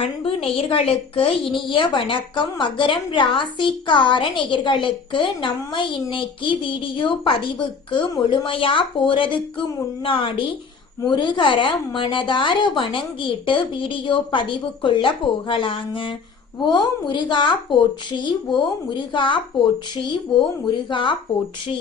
அன்பு நேயர்களுக்கு இனிய வணக்கம். மகரம் ராசிக்கார நேயர்களுக்கு நம்ம இன்னைக்கு வீடியோ பதிவுக்கு முழுமையா போறதுக்கு முன்னாடி முருகர மனதார வணங்கிட்டு வீடியோ பதிவுக்குள்ள போகலாங்க. ஓ முருகா போற்றி, ஓ முருகா போற்றி, ஓ முருகா போற்றி.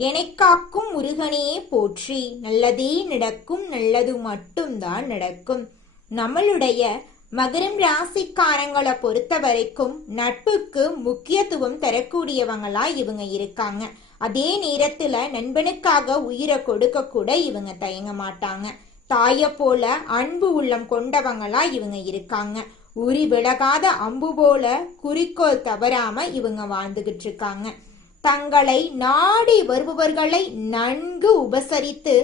எனக்காக்கும் முருகனே போற்றி. நல்லதே நடக்கும், நல்லது மட்டும்தான் நடக்கும். நம்மளுடைய மகரம் ராசிக்காரங்களை பொறுத்த வரைக்கும் நட்புக்கு முக்கியத்துவம் தரக்கூடியவங்களா இவங்க இருக்காங்க. அதே நேரத்துல நண்பனுக்காக உயிரை கொடுக்க கூட இவங்க தயங்க மாட்டாங்க. தாய போல அன்பு உள்ளம் கொண்டவங்களா இவங்க இருக்காங்க. உரி விலகாத அம்பு போல குறிக்கோள் தவறாம இவங்க வாழ்ந்துகிட்டு இருக்காங்க. தங்களை நாடி வருபவர்களை நன்கு உபசரித்து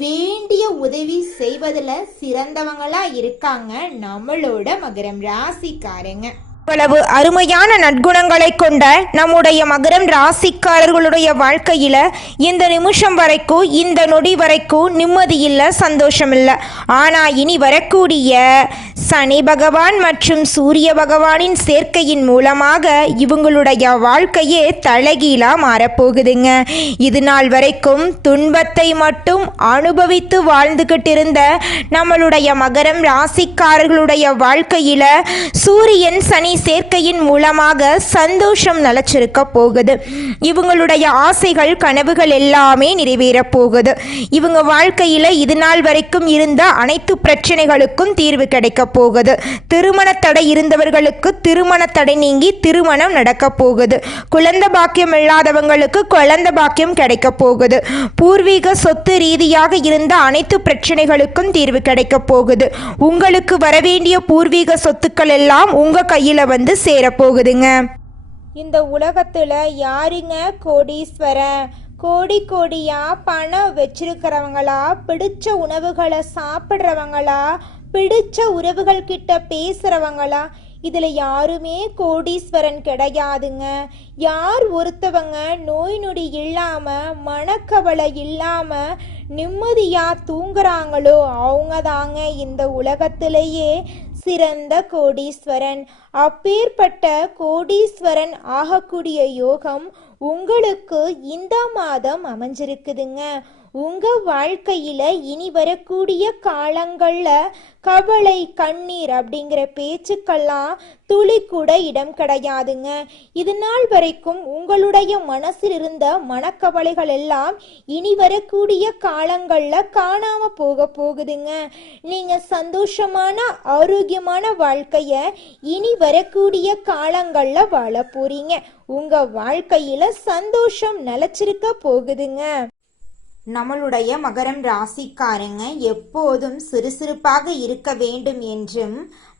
வேண்டிய உதவி செய்வதில் சிறந்தவங்களா இருக்காங்க நம்மளோட மகரம் ராசிக்காரங்க. இவ்வளவு அருமையான நற்குணங்களை கொண்ட நம்முடைய மகரம் ராசிக்காரர்களுடைய வாழ்க்கையில இந்த நிமிஷம் வரைக்கும், இந்த நொடி வரைக்கும் நிம்மதி இல்லை, சந்தோஷம் இல்லை. ஆனா இனி வரக்கூடிய சனி பகவான் மற்றும் சூரிய பகவானின் சேர்க்கையின் மூலமாக இவங்களுடைய வாழ்க்கையே தலைகீழா மாறப்போகுதுங்க. இது நாள் வரைக்கும் துன்பத்தை மட்டும் அனுபவித்து வாழ்ந்துகிட்டு இருந்த நம்மளுடைய மகரம் ராசிக்காரர்களுடைய வாழ்க்கையில சூரியன் சனி சேர்க்கையின் மூலமாக சந்தோஷம் நிலச்சிருக்க போகுது. இவங்களுடைய ஆசைகள் கனவுகள் எல்லாமே நிறைவேற போகுது. இவங்க வாழ்க்கையில இது நாள் வரைக்கும் இருந்த அனைத்து பிரச்சனைகளுக்கும் தீர்வு கிடைக்க போகுது. திருமண தடை இருந்தவர்களுக்கு திருமண தடை நீங்கி திருமணம் நடக்க போகுது. குழந்தை பாக்கியம் இல்லாதவங்களுக்கு குழந்தை பாக்கியம் கிடைக்க போகுது. பூர்வீக சொத்து ரீதியாக இருந்த அனைத்து பிரச்சனைகளுக்கும் தீர்வு கிடைக்க போகுது. உங்களுக்கு வரவேண்டிய பூர்வீக சொத்துக்கள் எல்லாம் உங்க கையில வந்து சேரப்போகுதுங்க. இந்த உலகத்துல யாருங்க கோடீஸ்வரன்? கோடி கோடியா பணம் வச்சிருக்கிறவங்களா, பிடிச்ச உணவுகளை சாப்பிட்றவங்களா, பிடிச்ச உறவுகள் கிட்ட பேசுறவங்களா? இதுல யாருமே கோடீஸ்வரன் கிடையாதுங்க. யார் ஒருத்தவங்க நோய் நொடி இல்லாம மனக்கவலை இல்லாம நிம்மதியா தூங்குறாங்களோ அவங்க தாங்க இந்த உலகத்திலேயே சிறந்த கோடீஸ்வரன். அப்பேற்பட்ட கோடீஸ்வரன் ஆகக்கூடிய யோகம் உங்களுக்கு இந்த மாதம் அமைஞ்சிருக்குதுங்க. உங்க வாழ்க்கையில இனி வரக்கூடிய காலங்கள்ல கவலை கண்ணீர் அப்படிங்கிற பேச்சுக்கெல்லாம் துளி கூட இடம் கிடையாதுங்க. இது நாள் வரைக்கும் உங்களுடைய மனசில் இருந்த மனக்கவலைகள் எல்லாம் இனி வரக்கூடிய காலங்கள்ல காணாம போகுதுங்க. நீங்க சந்தோஷமான ஆரோக்கியமான வாழ்க்கைய இனி வரக்கூடிய காலங்கள்ல வாழ போறீங்க. உங்க வாழ்க்கையில சந்தோஷம் நிலைச்சிருக்க போகுதுங்க. நம்மளுடைய மகரம் ராசிக்காரங்க எப்போதும் சுறுசுறுப்பாக இருக்க வேண்டும் என்றும்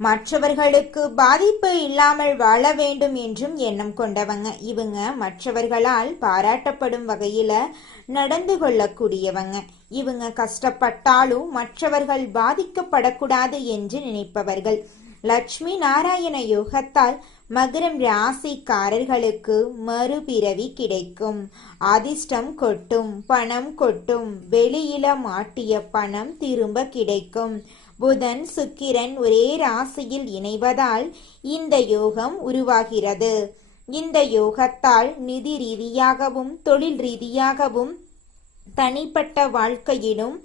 மற்றவர்களுக்கு பாதிப்பு இல்லாமல் வாழ வேண்டும் என்றும் எண்ணம் கொண்டவங்க. இவங்க மற்றவர்களால் பாராட்டப்படும் வகையில நடந்து கொள்ளக்கூடியவங்க. இவங்க கஷ்டப்பட்டாலும் மற்றவர்கள் பாதிக்கப்படக்கூடாது என்று நினைப்பவர்கள். லட்சுமி நாராயண யோகத்தால் மகரம் ராசிக்காரர்களுக்கு மறுபிறவி கிடைக்கும். அதிர்ஷ்டம் கொட்டும், பணம் கொட்டும். வெளியில மாட்டிய பணம் திரும்ப கிடைக்கும். புதன் சுக்கிரன் ஒரே ராசியில் இணைவதால் இந்த யோகம் உருவாகிறது. இந்த யோகத்தால் நிதி ரீதியாகவும் தொழில் ரீதியாகவும் தனிப்பட்ட வாழ்க்கையிலும்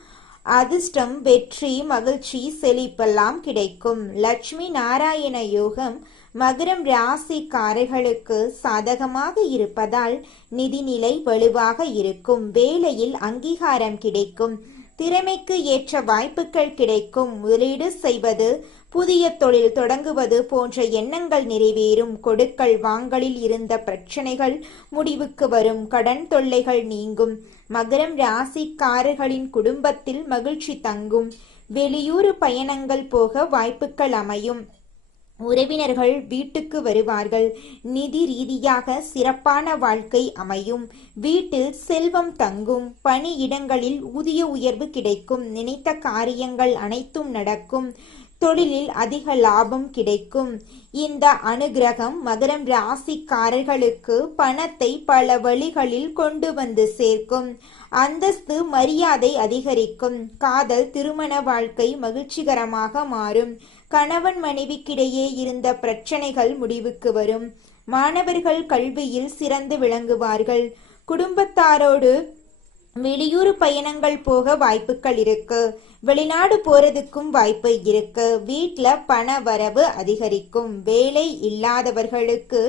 அதிர்ஷ்டம், வெற்றி, மகிழ்ச்சி, செழிப்பெல்லாம் கிடைக்கும். லட்சுமி நாராயண யோகம் மகரம் ராசிக்காரர்களுக்கு சாதகமாக இருப்பதால் நிதிநிலை வலுவாக இருக்கும். வேலையில் அங்கீகாரம் கிடைக்கும். திறமைக்கு ஏற்ற வாய்ப்புகள் கிடைக்கும். முதலீடு செய்வது, புதிய தொழில் தொடங்குவது போன்ற எண்ணங்கள் நிறைவேறும். கொடுக்கல் வாங்கலில் இருந்த பிரச்சனைகள் முடிவுக்கு வரும். கடன் தொல்லைகள் நீங்கும். மகரம் ராசிக்காரர்களின் குடும்பத்தில் மகிழ்ச்சி தங்கும். வெளியூர் பயணங்கள் போக வாய்ப்புகள் அமையும். உறவினர்கள் வீட்டுக்கு வருவார்கள். நிதி ரீதியாக சிறப்பான வாழ்க்கை அமையும். வீட்டில் செல்வம் தங்கும். பணியிடங்களில் ஊதிய உயர்வு கிடைக்கும். நினைத்த காரியங்கள் அனைத்தும் நடக்கும். தொழிலில் அதிக லாபம் கிடைக்கும். இந்த அனுகிரகம் மகரம் ராசிக்காரர்களுக்கு பணத்தை பல வழிகளில் கொண்டு வந்து சேர்க்கும். அந்தஸ்து, மரியாதை அதிகரிக்கும். காதல், திருமண வாழ்க்கை மகிழ்ச்சிகரமாக மாறும். கணவன் மனைவிக்கிடையே இருந்த பிரச்சனைகள் முடிவுக்கு வரும். மாணவர்கள் கல்வியில் சிறந்து விளங்குவார்கள். குடும்பத்தாரோடு வெளியூர் பயணங்கள் போக வாய்ப்புகள் இருக்கு. வெளிநாடு போறதுக்கும் வாய்ப்பு இருக்கு. வீட்ல பண வரவு அதிகரிக்கும். வேலை இல்லாதவர்களுக்கு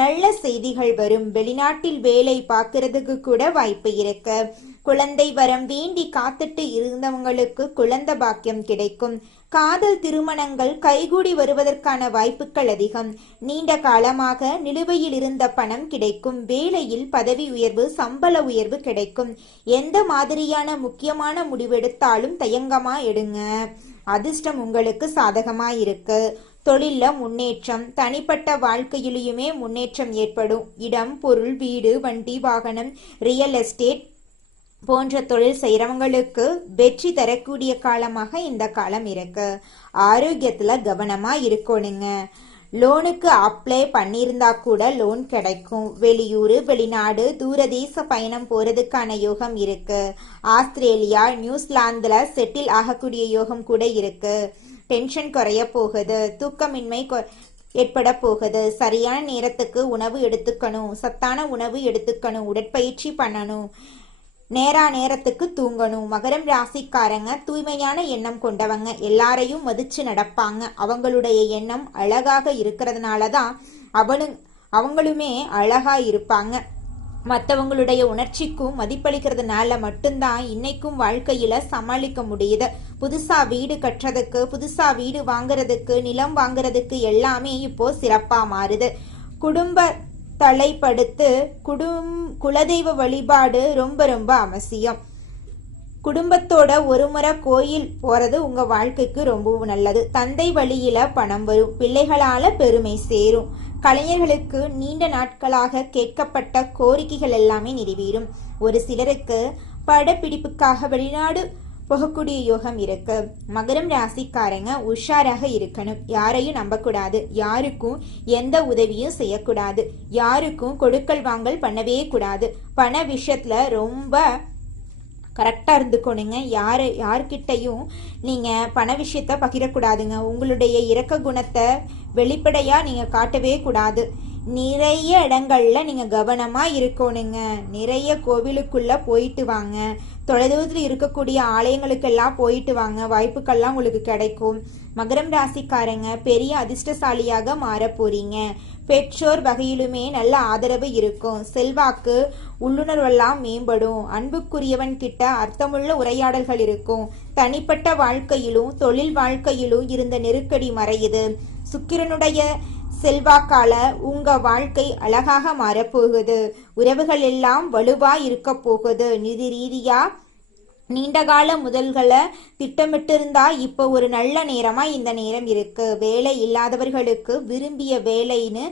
நல்ல செய்திகள் வரும். வெளிநாட்டில் வேலை பார்க்கறதுக்கு கூட வாய்ப்பு இருக்கு. குழந்தை வரம் வேண்டி காத்துட்டு இருந்தவங்களுக்கு குழந்தை பாக்கியம் கிடைக்கும். காதல் திருமணங்கள் கைகூடி வருவதற்கான வாய்ப்புகள் அதிகம். நீண்ட காலமாக நிலுவையில் இருந்த பணம் கிடைக்கும். வேலையில் பதவி உயர்வு, சம்பள உயர்வு கிடைக்கும். எந்த மாதிரியான முக்கியமான முடிவெடுத்தாலும் தயங்கமா எடுங்க. அதிர்ஷ்டம் உங்களுக்கு சாதகமா இருக்கு. தொழில்ல முன்னேற்றம், தனிப்பட்ட வாழ்க்கையிலுமே முன்னேற்றம் ஏற்படும். இடம், பொருள், வீடு, வண்டி, வாகனம், ரியல் எஸ்டேட் போன்ற தொழில் செய்யறவங்களுக்கு வெற்றி தரக்கூடிய காலமாக இந்த காலம் இருக்கு. ஆரோக்கியத்துல கவனமா இருக்கணுங்க. லோனுக்கு அப்ளை பண்ணியிருந்தா கூட லோன் கிடைக்கும். வெளியூர், வெளிநாடு, தூரதேச பயணம் போறதுக்கான யோகம் இருக்கு. ஆஸ்திரேலியா, நியூசிலாந்துல செட்டில் ஆகக்கூடிய யோகம் கூட இருக்கு. டென்ஷன் குறைய போகுது. தூக்கமின்மை ஏற்பட போகுது. சரியான நேரத்துக்கு உணவு எடுத்துக்கணும். சத்தான உணவு எடுத்துக்கணும். உடற்பயிற்சி பண்ணணும். நேரத்துக்கு தூங்கணும். மகரம் ராசிக்காரங்க தூய்மையான எண்ணம் கொண்டவங்க. எல்லாரையும் மதிச்சு நடப்பாங்க. அவங்களுடைய எண்ணம் அழகாக இருக்கிறதுனால தான் அவங்களுமே அழகா இருப்பாங்க. மற்றவங்களுடைய உணர்ச்சிக்கும் மதிப்பளிக்கிறதுனால மட்டும்தான் இன்னைக்கும் வாழ்க்கையில சமாளிக்க முடியுது. புதுசா வீடு கட்டுறதுக்கு, புதுசா வீடு வாங்குறதுக்கு, நிலம் வாங்குறதுக்கு எல்லாமே இப்போ சிறப்பா மாறுது. குடும்ப தலைப்படுத்து குலதெய்வ வழிபாடு ரொம்ப ரொம்ப அவசியம். குடும்பத்தோட ஒரு முறை கோயில் போறது உங்க வாழ்க்கைக்கு ரொம்பவும் நல்லது. தந்தை வழியில பணம் வரும். பிள்ளைகளால பெருமை சேரும். கலைஞர்களுக்கு நீண்ட நாட்களாக கேட்கப்பட்ட கோரிக்கைகள் எல்லாமே நிறைவேறும். ஒரு சிலருக்கு படப்பிடிப்புக்காக வெளிநாடு போகக்கூடிய யோகம் இருக்கு. மகரம் ராசிக்காரங்க உஷாராக இருக்கணும். யாரையும் நம்பக்கூடாது. யாருக்கும் எந்த உதவியும் செய்யக்கூடாது. யாருக்கும் கொடுக்கல் வாங்கல் பண்ணவே கூடாது. பண விஷயத்துல ரொம்ப கரெக்டாக இருந்துக்கணுங்க. யார்கிட்டையும் நீங்கள் பண விஷயத்த பகிரக்கூடாதுங்க. உங்களுடைய இரக்க குணத்தை வெளிப்படையாக நீங்கள் காட்டவே கூடாது. நிறைய இடங்கள்ல நீங்கள் கவனமாக இருக்கணுங்க. நிறைய கோவிலுக்குள்ளே போயிட்டு வாங்க. தொலைதூரத்தில் இருக்கக்கூடிய ஆலயங்களுக்கெல்லாம் போயிட்டு வாங்க. வாய்ப்புக்கெல்லாம் உங்களுக்கு கிடைக்கும். மகரம் ராசிக்காரங்க பெரிய அதிர்ஷ்டசாலியாக மாற போறீங்க. பெற்றோர் வகையிலுமே நல்ல ஆதரவு இருக்கும். செல்வாக்கு, உள்ளுணர்வெல்லாம் மேம்படும். அன்புக்குரியவன் கிட்ட அர்த்தமுள்ள உரையாடல்கள் இருக்கும். தனிப்பட்ட வாழ்க்கையிலும் தொழில் வாழ்க்கையிலும் இருந்த நெருக்கடி மறையுது. சுக்கிரனுடைய செல்வாக்கால உங்க வாழ்க்கை அழகாக மாறப்போகுது. உறவுகள் எல்லாம் வலுவா இருக்க போகுது. நிதி ரீதியா நீண்டகால முதல்களை திட்டமிட்டிருந்தா இப்போ ஒரு நல்ல நேரமா இந்த நேரம் இருக்கு. வேலை இல்லாதவர்களுக்கு விரும்பிய வேலைன்னு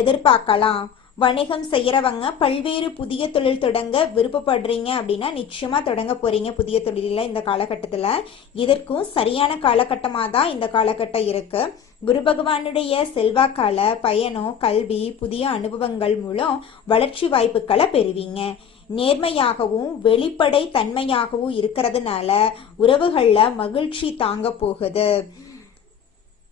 எதிர்பார்க்கலாம். வணிகம் செய்யறவங்க பல்வேறு புதிய தொழில் தொடங்க விருப்பப்படுறீங்க அப்படின்னா நிச்சயமா தொடங்க போறீங்க புதிய தொழில இந்த காலகட்டத்துல. இதற்கும் சரியான காலகட்டமா தான் இந்த காலகட்டம் இருக்கு. குரு பகவானுடைய செல்வாக்கால பயணம், கல்வி, புதிய அனுபவங்கள் மூலம் வளர்ச்சி வாய்ப்புகளை பெறுவீங்க. நேர்மையாகவும் வெளிப்படை தன்மையாகவும் இருக்கிறதுனால உறவுகள்ல மகிழ்ச்சி தாங்க போகுது.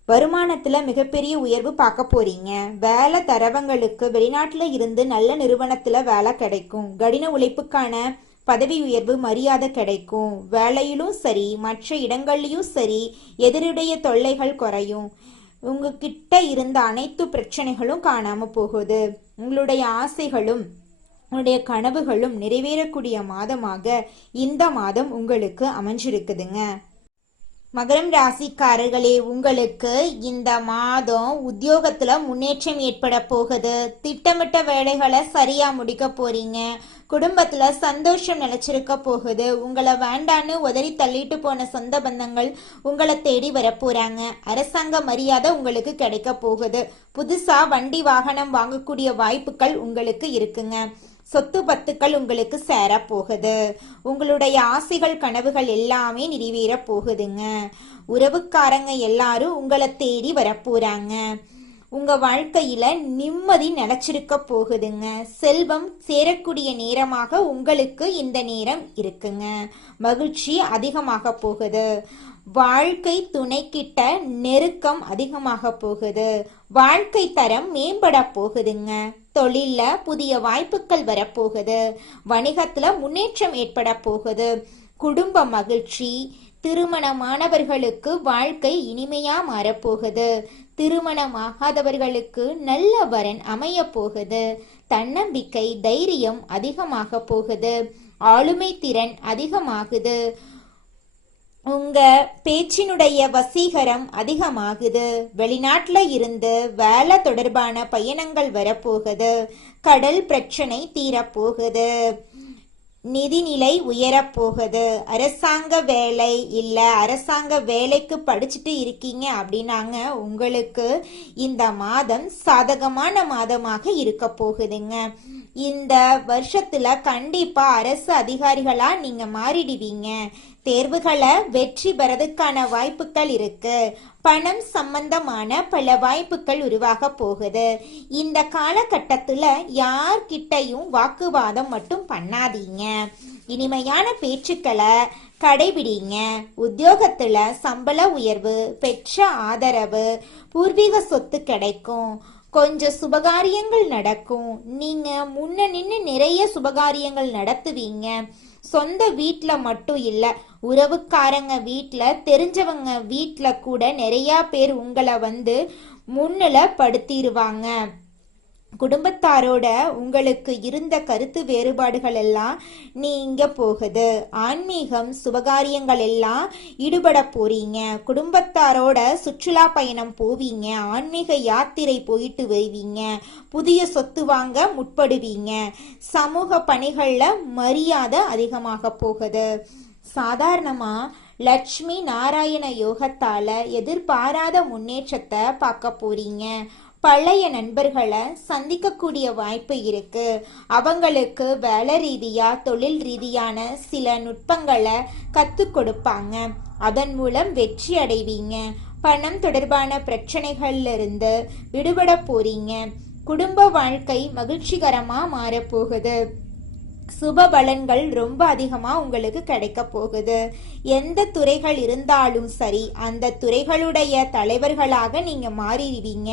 வருமானத்துல மிகப்பெரிய உயர்வு பார்க்க போறீங்க. வேலை தரவங்களுக்கு வெளிநாட்டுல இருந்து நல்ல நிறுவனத்துல வேலை கிடைக்கும். கடின உழைப்புக்கான பதவி உயர்வு, மரியாதை கிடைக்கும். வேலையிலும் சரி மற்ற இடங்கள்லயும் சரி எதிரிடைய தொல்லைகள் குறையும். உங்ககிட்ட இருந்த அனைத்து பிரச்சனைகளும் காணாம போகுது. உங்களுடைய ஆசைகளும் உங்களுடைய கனவுகளும் நிறைவேறக்கூடிய மாதமாக இந்த மாதம் உங்களுக்கு அமைஞ்சிருக்குதுங்க. மகரம் ராசிக்காரர்களே, உங்களுக்கு இந்த மாதம் உத்தியோகத்துல முன்னேற்றம் ஏற்பட போகுது. திட்டமிட்ட வேலைகளை சரியா முடிக்க போறீங்க. குடும்பத்துல சந்தோஷம் நிலைச்சிருக்க போகுது. உங்களை வேண்டான்னு உதறி தள்ளிட்டு போன சொந்த பந்தங்கள் உங்களை தேடி வரப்போறாங்க. அரசாங்க மரியாதை உங்களுக்கு கிடைக்க போகுது. புதுசா வண்டி வாகனம் வாங்கக்கூடிய வாய்ப்புகள் உங்களுக்கு இருக்குங்க. சொத்து பத்துக்கள் உங்களுக்கு சேர போகுது. உங்களுடைய ஆசைகள், கனவுகள் எல்லாமே நிறைவேற போகுதுங்க. உறவுக்காரங்க எல்லாரும் உங்களை தேடி வரப்போறாங்க. உங்க வாழ்க்கையில நிம்மதி நிலைச்சிருக்க போகுதுங்க. செல்வம் சேரக்கூடிய நேரமாக உங்களுக்கு இந்த நேரம் இருக்குங்க. மகிழ்ச்சி அதிகமாக போகுது. வாழ்க்கை துணைக்கிட்ட நெருக்கம் அதிகமாக போகுது. வாழ்க்கை தரம் மேம்பட போகுதுங்க. தொழில்ல புதிய வாய்ப்புகள் வரப்போகுது. வணிகத்துல முன்னேற்றம் ஏற்பட போகுது. குடும்ப மகிழ்ச்சி. திருமணமானவர்களுக்கு வாழ்க்கை இனிமையா மாறப்போகுது. திருமணமாகாதவர்களுக்கு நல்ல வரன் அமைய போகுது. தன்னம்பிக்கை தைரியம் அதிகமாக போகுது. ஆளுமை திறன் அதிகமாகுது. உங்க பேச்சினுடைய வசீகரம் அதிகமாகுது. வெளிநாட்டுல இருந்து வேலை தொடர்பான பயணங்கள் வரப்போகுது. கடல் பிரச்சனை தீரப்போகுது. நிதிநிலை உயரப்போகுது. அரசாங்க வேலை இல்லை, அரசாங்க வேலைக்கு படிச்சுட்டு இருக்கீங்க அப்படின்னாங்க உங்களுக்கு இந்த மாதம் சாதகமான மாதமாக இருக்க போகுதுங்க. இந்த வருஷத்துல கண்டிப்பா அரசு அதிகாரிகளா நீங்க மாறிடுவீங்க. தேர்வுகளை வெற்றி பெறதுக்கான வாய்ப்புகள் இருக்கு. பணம் சம்பந்தமான பல வாய்ப்புகள் உருவாக போகுது. இந்த காலகட்டத்துல யார்கிட்டையும் வாக்குவாதம் மட்டும் பண்ணாதீங்க. இனிமையான பேச்சுக்களை கடைபிடிங்க. உத்தியோகத்துல சம்பள உயர்வு, பெற்ற ஆதரவு, பூர்வீக சொத்து கிடைக்கும். கொஞ்சம் சுபகாரியங்கள் நடக்கும். நீங்க முன்ன நின்று நிறைய சுபகாரியங்கள் நடத்துவீங்க. சொந்த வீட்டுல மட்டும் இல்ல, உறவுக்காரங்க வீட்டுல, தெரிஞ்சவங்க வீட்டுல கூட நிறைய பேர் உங்களை முன்னிலை படுத்திடுவாங்க. குடும்பத்தாரோட உங்களுக்கு இருந்த கருத்து வேறுபாடுகள் எல்லாம் நீங்க போகுது. ஆன்மீகம் சுபகாரியங்கள் எல்லாம் ஈடுபட போறீங்க. குடும்பத்தாரோட சுற்றுலா பயணம் போவீங்க. ஆன்மீக யாத்திரை போயிட்டு வருவீங்க. புதிய சொத்து வாங்க முற்படுவீங்க. சமூக பணிகள்ல மரியாதை அதிகமாக போகுது. சாதாரணமா லட்சுமி நாராயண யோகத்தால எதிர்பாராத முன்னேற்றத்தை பார்க்க போறீங்க. பழைய நண்பர்களை சந்திக்கக்கூடிய வாய்ப்பு இருக்கு. அவங்களுக்கு வேலை ரீதியா தொழில் ரீதியான சில நுட்பங்களை கற்றுக் கொடுப்பாங்க. அதன் மூலம் வெற்றி அடைவீங்க. பணம் தொடர்பான பிரச்சனைகள்ல இருந்து விடுபட போறீங்க. குடும்ப வாழ்க்கை மகிழ்ச்சிகரமா மாறப்போகுது. சுப பலன்கள் ரொம்ப அதிகமா உங்களுக்கு கிடைக்க போகுது. எந்த துறைகள் இருந்தாலும் சரி, அந்த துறைகளுடைய தலைவர்களாக நீங்க மாறிடுவீங்க.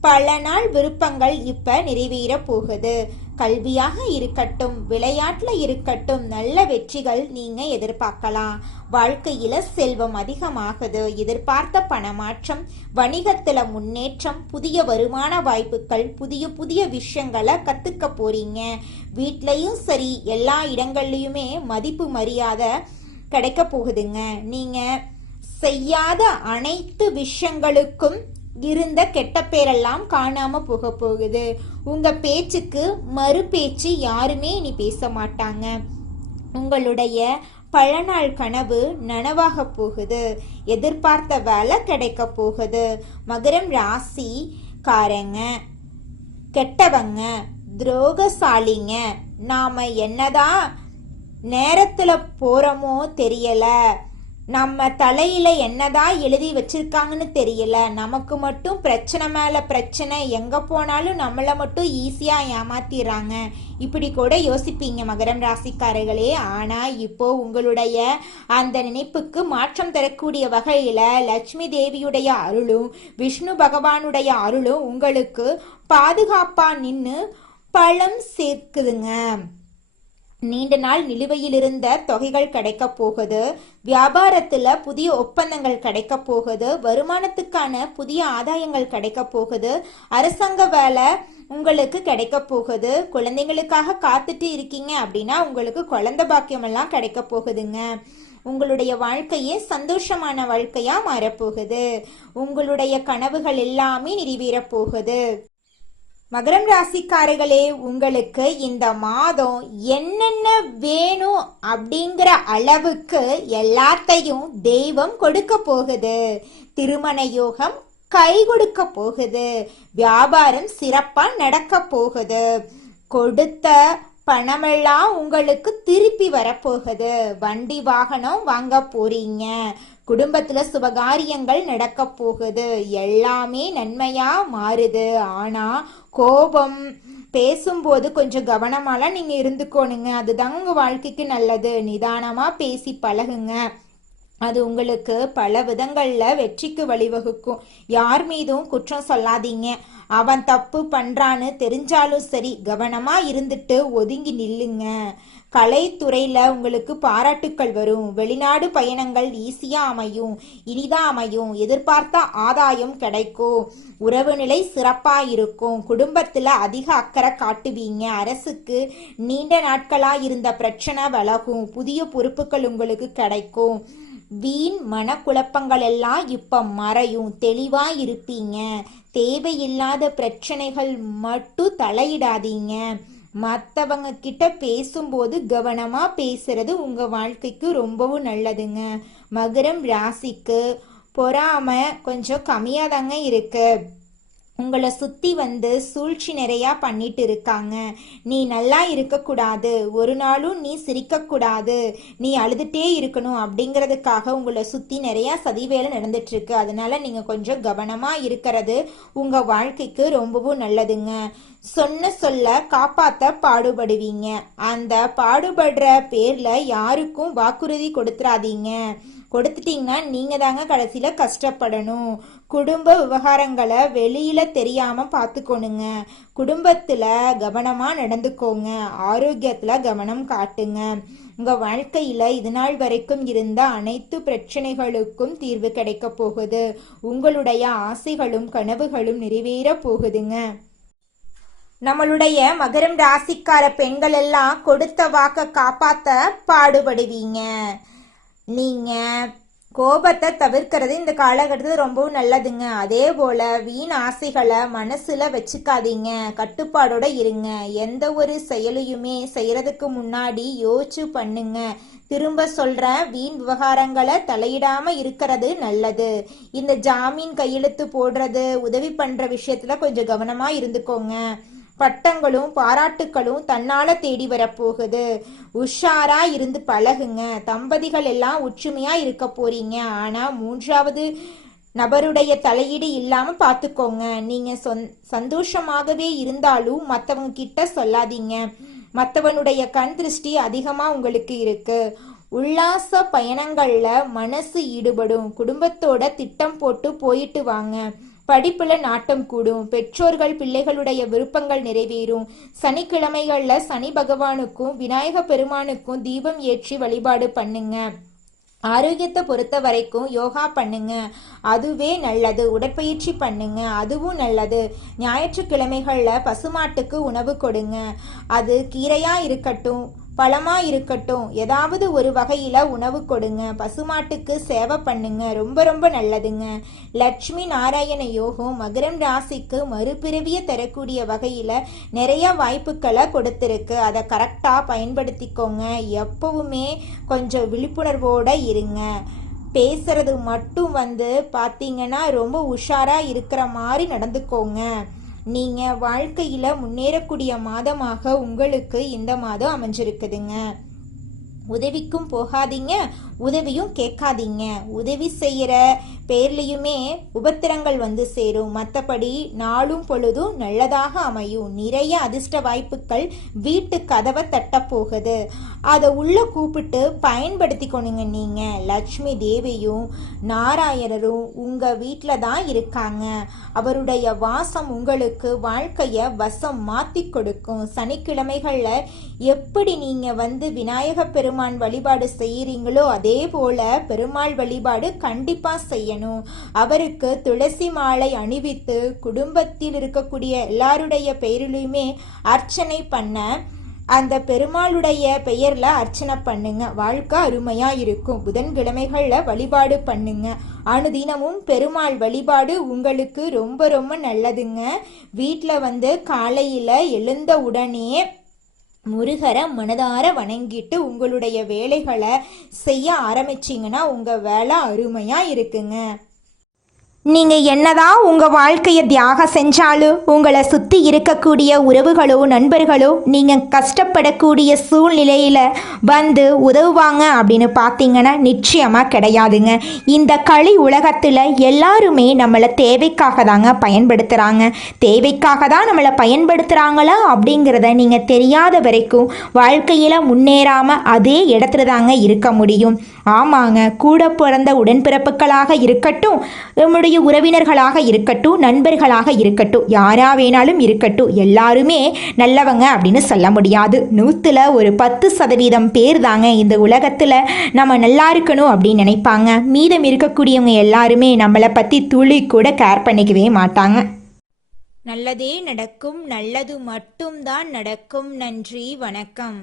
பல நாள் விருப்பங்கள் இப்ப நிறைவேற போகுது. கல்வியாக இருக்கட்டும், விளையாட்டுல இருக்கட்டும், நல்ல வெற்றிகள் நீங்க எதிர்பார்க்கலாம். வாழ்க்கையில செல்வம் அதிகமாகுது. எதிர்பார்த்த பணமாற்றம், வணிகத்துல முன்னேற்றம், புதிய வருமான வாய்ப்புகள், புதிய புதிய விஷயங்களை கத்துக்க போறீங்க. வீட்லயும் சரி, எல்லா இடங்கள்லயுமே மதிப்பு மரியாதை கிடைக்க போகுதுங்க. நீங்க செய்யாத அனைத்து விஷயங்களுக்கும் இருந்த கெட்ட பேரெல்லாம் காணாம போக போகுது. உங்க பேச்சுக்கு மறு பேச்சு யாருமே இனி பேச மாட்டாங்க. உங்களுடைய பல நாள் கனவு நனவாக போகுது. எதிர்பார்த்த வேலை கிடைக்க போகுது. மகரம் ராசிக்காரங்க கெட்டவங்க, துரோகசாலிங்க, நாம என்னதான் நேரத்துல போறோமோ தெரியல, நம்ம தலையில என்னதான் எழுதி வச்சிருக்காங்கன்னு தெரியல, நமக்கு மட்டும் பிரச்சனை மேல பிரச்சனை, எங்க போனாலும் நம்மளை மட்டும் ஈஸியா ஏமாத்திடுறாங்க, இப்படி கூட யோசிப்பீங்க மகரம் ராசிக்காரர்களே. ஆனா இப்போ உங்களுடைய அந்த நினைப்புக்கு மாற்றம் தரக்கூடிய வகையில லட்சுமி தேவியுடைய அருளும் விஷ்ணு பகவானுடைய அருளும் உங்களுக்கு பாதுகாப்பா நின்று பலம் சேர்க்குதுங்க. நீண்ட நாள் நிலுவையில் இருந்த தொகைகள் கிடைக்க போகுது. வியாபாரத்துல புதிய ஒப்பந்தங்கள் கிடைக்க போகுது. வருமானத்துக்கான புதிய ஆதாயங்கள் கிடைக்க போகுது. அரசாங்க வேலை உங்களுக்கு கிடைக்க போகுது. குழந்தைங்களுக்காக காத்துட்டு இருக்கீங்க அப்படின்னா உங்களுக்கு குழந்தை பாக்கியம் எல்லாம் கிடைக்க போகுதுங்க. உங்களுடைய வாழ்க்கையே சந்தோஷமான வாழ்க்கையா மாறப்போகுது. உங்களுடைய கனவுகள் எல்லாமே நிறைவேற போகுது. மகரம் ராசிக்காரர்களே, உங்களுக்கு இந்த மாதம் என்னென்ன வேணும் அப்படிங்கிற அளவுக்கு எல்லாத்தையும் தெய்வம் கொடுக்க போகுது. திருமண யோகம் கை கொடுக்க போகுது. வியாபாரம் சிறப்பா நடக்க போகுது. கொடுத்த பணமெல்லாம் உங்களுக்கு திருப்பி வரப்போகுது. வண்டி வாகனம் வாங்க போறீங்க. குடும்பத்துல சுபகாரியங்கள் நடக்க போகுது. எல்லாமே நன்மையா மாறுது. ஆனா கோபம் பேசும்போது கொஞ்சம் கவனமாலாம் நீங்க இருந்துக்கோணுங்க. அதுதாங்க உங்க வாழ்க்கைக்கு நல்லது. நிதானமா பேசி பழகுங்க. அது உங்களுக்கு பல விதங்களில் வெற்றிக்கு வழிவகுக்கும். யார் மீதும் குற்றம் சொல்லாதீங்க. அவன் தப்பு பண்ணுறான்னு தெரிஞ்சாலும் சரி, கவனமாக இருந்துட்டு ஒதுங்கி நில்லுங்க. கலைத்துறையில் உங்களுக்கு பாராட்டுக்கள் வரும். வெளிநாடு பயணங்கள் ஈஸியாக அமையும், இனிதாக அமையும். எதிர்பார்த்த ஆதாயம் கிடைக்கும். உறவு நிலை சிறப்பாக இருக்கும். குடும்பத்தில் அதிக அக்கறை காட்டுவீங்க. அரசுக்கு நீண்ட நாட்களாக இருந்த பிரச்சனை விலகும். புதிய பொறுப்புகள் உங்களுக்கு கிடைக்கும். வீண் மனக்குழப்பங்கள் எல்லாம் இப்ப மறையும். தெளிவா இருப்பீங்க. தேவையில்லாத பிரச்சனைகள் மட்டும் தலையிடாதீங்க. மற்றவங்க கிட்ட பேசும்போது கவனமா பேசுறது உங்க வாழ்க்கைக்கு ரொம்பவும் நல்லதுங்க. மகரம் ராசிக்கு பொறாமை கொஞ்சம் கம்மியா தாங்க இருக்கு. உங்களை சுற்றி சூழ்ச்சி நிறையா பண்ணிட்டு இருக்காங்க. நீ நல்லா இருக்கக்கூடாது, ஒரு நாளும் நீ சிரிக்கக்கூடாது, நீ அழுதுகிட்டே இருக்கணும் அப்படிங்கிறதுக்காக உங்களை சுற்றி நிறையா சதிவேலை நடந்துட்டுருக்கு. அதனால நீங்கள் கொஞ்சம் கவனமாக இருக்கிறது உங்கள் வாழ்க்கைக்கு ரொம்பவும் நல்லதுங்க. சொன்ன சொல்ல காப்பாற்ற பாடுபடுவீங்க. அந்த பாடுபடுற பேரில் யாருக்கும் வாக்குறுதி கொடுத்துடாதீங்க. கொடுத்துட்டீங்கன்னா நீங்கள் தாங்க கடைசியில் கஷ்டப்படணும். குடும்ப விவகாரங்களை வெளியில் தெரியாமல் பார்த்துக்கணுங்க. குடும்பத்தில் கவனமாக நடந்துக்கோங்க. ஆரோக்கியத்தில் கவனம் காட்டுங்க. உங்கள் வாழ்க்கையில் இது நாள் வரைக்கும் இருந்த அனைத்து பிரச்சனைகளுக்கும் தீர்வு கிடைக்க போகுது. உங்களுடைய ஆசைகளும் கனவுகளும் நிறைவேற போகுதுங்க. நம்மளுடைய மகரம் ராசிக்கார பெண்கள் எல்லாம் கொடுத்த வாக்க காப்பாற்ற பாடுபடுவீங்க. நீங்கள் கோபத்தை தவிர்க்கிறது இந்த காலகட்டத்தில் ரொம்பவும் நல்லதுங்க. அதே போல் வீண் ஆசைகளை மனசில் வச்சுக்காதீங்க. கட்டுப்பாடோட இருங்க. எந்த ஒரு செயலையுமே செய்கிறதுக்கு முன்னாடி யோசிச்சு பண்ணுங்க. திரும்ப சொல்கிற வீண் விவகாரங்களை தலையிடாமல் இருக்கிறது நல்லது. இந்த ஜாமீன் கையெழுத்து போடுறது, உதவி பண்ணுற விஷயத்தில் கொஞ்சம் கவனமாக இருந்துக்கோங்க. பட்டங்களும் பாராட்டுக்களும் தன்னால தேடி வரப்போகுது. உஷாரா இருந்து பழகுங்க. தம்பதிகள் எல்லாம் ஒற்றுமையா இருக்க போறீங்க. ஆனா மூன்றாவது நபருடைய தலையீடு இல்லாம பார்த்துக்கோங்க. நீங்க சந்தோஷமாகவே இருந்தாலும் மற்றவங்க கிட்ட சொல்லாதீங்க. மற்றவனுடைய கண் திருஷ்டி அதிகமா உங்களுக்கு இருக்கு. உல்லாச பயணங்கள்ல மனசு ஈடுபடும். குடும்பத்தோட திட்டம் போட்டு போயிட்டு வாங்க. படிப்புல நாட்டம் கூடும். பெற்றோர்கள் பிள்ளைகளுடைய விருப்பங்கள் நிறைவேறும். சனிக்கிழமைகள்ல சனி பகவானுக்கும் விநாயக பெருமானுக்கும் தீபம் ஏற்றி வழிபாடு பண்ணுங்க. ஆரோக்கியத்தை பொறுத்த வரைக்கும் யோகா பண்ணுங்க, அதுவே நல்லது. உடற்பயிற்சி பண்ணுங்க, அதுவும் நல்லது. ஞாயிற்றுக்கிழமைகள்ல பசுமாட்டுக்கு உணவு கொடுங்க. அது கீரையா இருக்கட்டும், பழமா இருக்கட்டும், ஏதாவது ஒரு வகையில உணவு கொடுங்க. பசுமாட்டுக்கு சேவை பண்ணுங்க, ரொம்ப ரொம்ப நல்லதுங்க. லட்சுமி நாராயண யோகம் மகரம் ராசிக்கு மறுபிறவிய தரக்கூடிய வகையில நிறைய வாய்ப்புகளை கொடுத்துருக்கு. அதை கரெக்டா பயன்படுத்திக்கோங்க. எப்பவுமே கொஞ்சம் விழிப்புணர்வோட இருங்க. பேசுறது மட்டும் பார்த்தீங்கன்னா ரொம்ப உஷாரா இருக்கிற மாதிரி நடந்துக்கோங்க. நீங்கள் வாழ்க்கையில் முன்னேறக்கூடிய மாதமாக உங்களுக்கு இந்த மாதம் அமைஞ்சிருக்குதுங்க. உதவிக்கும் போகாதீங்க, உதவியும் கேட்காதீங்க. உதவி செய்கிற பேர்லையுமே உபத்திரங்கள் சேரும். மற்றபடி நாளும் பொழுதும் நல்லதாக அமையும். நிறைய அதிர்ஷ்ட வாய்ப்புகள் வீட்டு கதவை தட்ட போகுது. அதை உள்ள கூப்பிட்டு பயன்படுத்திக்கணுங்க. நீங்கள் லட்சுமி தேவியும் நாராயணரும் உங்கள் வீட்டில் தான் இருக்காங்க. அவருடைய வாசம் உங்களுக்கு வாழ்க்கையை வசம் மாற்றி கொடுக்கும். சனிக்கிழமைகளில் எப்படி நீங்கள் விநாயக பெருமான் வழிபாடு செய்கிறீங்களோ அதே போல பெருமாள் வழிபாடு கண்டிப்பா செய்யணும். அவருக்கு துளசி மாலை அணிவித்து குடும்பத்தில் இருக்கக்கூடிய எல்லாருடைய பெயரிலுமே அர்ச்சனை பண்ண, அந்த பெருமாளுடைய பெயர்ல அர்ச்சனை பண்ணுங்க. வாழ்க்கை அருமையா இருக்கும். புதன்கிழமைகள்ல வழிபாடு பண்ணுங்க. அனுதினமும் பெருமாள் வழிபாடு உங்களுக்கு ரொம்ப ரொம்ப நல்லதுங்க. வீட்டில் காலையில எழுந்த உடனே முருகரை மனதார வணங்கிட்டு உங்களுடைய வேலைகளை செய்ய ஆரம்பிச்சிங்கன்னா உங்கள் வேலை அருமையாக இருக்குங்க. நீங்கள் என்னதான் உங்கள் வாழ்க்கையை தியாகம் செஞ்சாலும் உங்களை சுற்றி இருக்கக்கூடிய உறவுகளோ நண்பர்களோ நீங்கள் கஷ்டப்படக்கூடிய சூழ்நிலையில் உதவுவாங்க அப்படின்னு பார்த்தீங்கன்னா நிச்சயமாக கிடையாதுங்க. இந்த களி உலகத்தில் எல்லாருமே நம்மளை தேவைக்காக தாங்க பயன்படுத்துகிறாங்க. தேவைக்காக தான் நம்மளை பயன்படுத்துகிறாங்களா அப்படிங்கிறத நீங்கள் தெரியாத வரைக்கும் வாழ்க்கையில் முன்னேறாமல் அதே இடத்துல தாங்க இருக்க முடியும். ஆமாங்க, கூட பிறந்த உடன்பிறப்புகளாக இருக்கட்டும், நம்முடைய உறவினர்களாக இருக்கட்டும், நண்பர்களாக இருக்கட்டும், யாரா வேணாலும் இருக்கட்டும், எல்லாருமே நல்லவங்க அப்படின்னு சொல்ல முடியாது. 100ல் ஒரு 10% பேர் தாங்க இந்த உலகத்தில் நம்ம நல்லா இருக்கணும் அப்படின்னு நினைப்பாங்க. மீதம் இருக்கக்கூடியவங்க எல்லாருமே நம்மளை பற்றி துளி கூட கேர் பண்ணிக்கவே மாட்டாங்க. நல்லதே நடக்கும், நல்லது மட்டும்தான் நடக்கும். நன்றி, வணக்கம்.